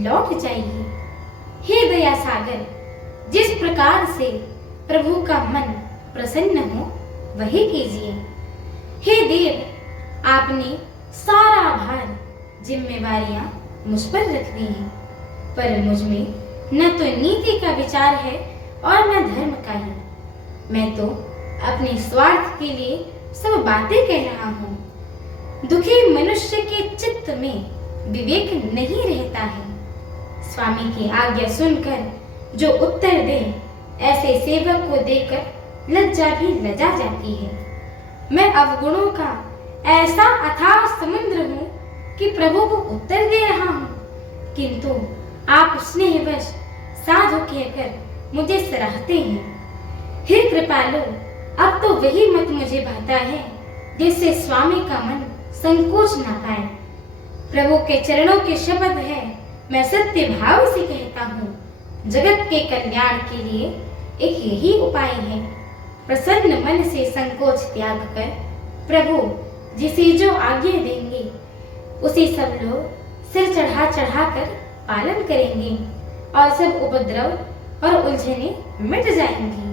लौट जाइए। हे दया सागर, जिस प्रकार से प्रभु का मन प्रसन्न हो वही कीजिए। हे देव, आपने सारा भार जिम्मेवारियां मुझ पर रख दी हैं, पर मुझ में न तो नीति का विचार है और न धर्म का ही। मैं तो अपने स्वार्थ के लिए सब बातें कह रहा हूँ। दुखी मनुष्य के चित्त में विवेक नहीं रहता है। स्वामी की आज्ञा सुनकर जो उत्तर दे, ऐसे सेवक को देकर लज्जा भी लजा जाती है। मैं अवगुणों का ऐसा अथाह समुद्र हूँ कि प्रभु को उत्तर दे रहा हूँ, किंतु आप स्नेहवश साधु कहकर मुझे सराहते हैं। हे कृपालु, अब तो वही मत मुझे भाता है जिससे स्वामी का मन संकोच ना पाए। प्रभु के चरणों की शपथ है, मैं सत्य भाव से कहता हूँ, जगत के कल्याण के लिए एक यही उपाय है। प्रसन्न मन से संकोच त्याग कर प्रभु जिसे जो आज्ञा देंगे उसे सब लोग सिर चढ़ा चढ़ा कर पालन करेंगे और सब उपद्रव और उलझने मिट जाएंगी।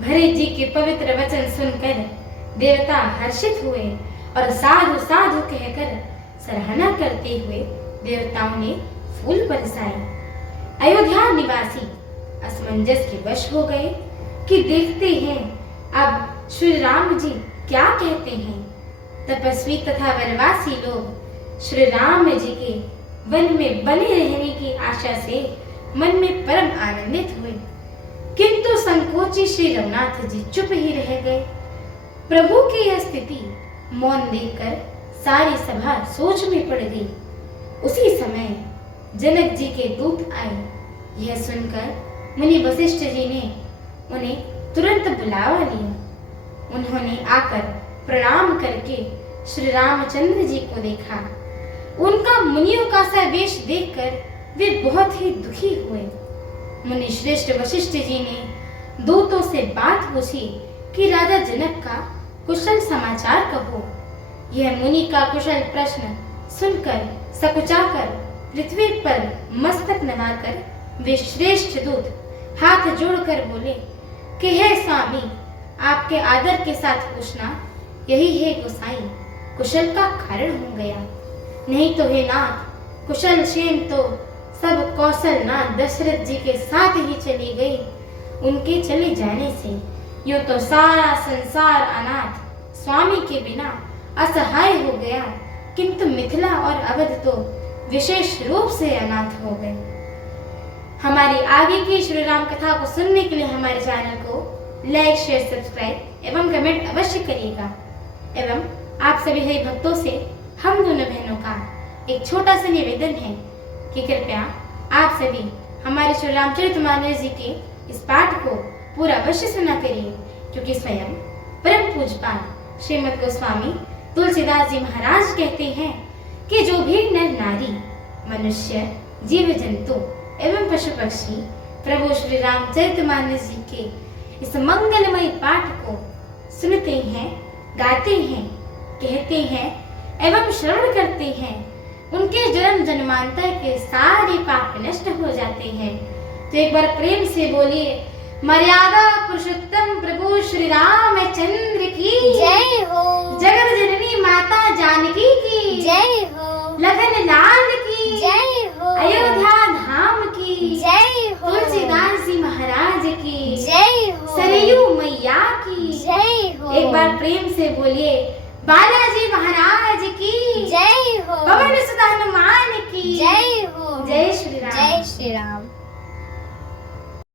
भरे जी के पवित्र वचन सुनकर देवता हर्षित हुए और साधु साधु कहकर सराहना करते हुए देवताओं ने फूल बरसाए। अयोध्या निवासी असमंजस के वश हो गए कि देखते हैं अब श्री राम जी क्या कहते हैं। तपस्वी तथा वनवासी लोग श्री राम जी के वन में बने रहने की आशा से मन में परम आनंदित हुए, किंतु संकोची श्री रघुनाथ जी चुप ही रह गए। प्रभु की यह स्थिति मौन देखकर सारी सभा सोच में पड़ गई। उसी समय जनक जी के दूत आए। यह सुनकर मुनि वशिष्ठ जी ने उन्हें तुरंत बुलावा लिया। उन्होंने आकर प्रणाम करके श्री रामचंद्र जी को देखा। उनका मुनियों का सा वेश देखकर वे बहुत ही दुखी हुए। मुनि श्रेष्ठ वशिष्ठ जी ने दूतों से बात पूछी कि राजा जनक का कुशल समाचार कहो। यह मुनि का कुशल प्रश्न सुनकर सकुचाकर पृथ्वी पर मस्तक नवाकर वे श्रेष्ठ दूत हाथ जोड़कर बोले कि हे स्वामी, आपके आदर के साथ पूछना यही है गोसाई कुशल का कारण हो गया। नहीं तो हे नाथ, कुशल सेन तो सब कौशलनाथ दशरथ जी के साथ ही चली गई। उनके चले जाने से यूं तो सारा संसार अनाथ स्वामी के बिना असहाय हो गया, किंतु मिथिला और अवध तो विशेष रूप से अनाथ हो गए। हमारी आगे की श्री राम कथा को सुनने के लिए हमारे चैनल को लाइक, शेयर, सब्सक्राइब एवं कमेंट अवश्य करिएगा। एवं आप सभी हरि भक्तों से हम दोनों बहनों का एक छोटा सा निवेदन है कि कृपया आप सभी हमारे श्री रामचरितमानस जी के इस पाठ को पूरा अवश्य सुना करिए, क्योंकि स्वयं परम पूज्यपाद श्रीमद गोस्वामी तुलसीदास जी महाराज कहते हैं कि जो भी नर नारी, मनुष्य, जीव जंतु एवं पशु पक्षी प्रभु श्री रामचरितमानस जी के इस मंगलमय पाठ को सुनते हैं, गाते हैं, कहते हैं एवं श्रवण करते हैं, उनके जन्म जन्मांतर के सारे पाप नष्ट हो जाते हैं। तो एक बार प्रेम से बोलिए, मर्यादा पुरुषोत्तम प्रभु श्री रामचंद्र की जय हो। जगत जननी माता जानकी की जय हो। लखन लाल की जय हो। अयोध्या धाम की जय हो। तुलसीदास जी महाराज की जय हो। सरयू मैया की जय हो। एक बार प्रेम से बोलिए, बालाजी महाराज की जय हो। पवन सुत हनुमान की जय हो। जय श्री राम। जय श्री राम।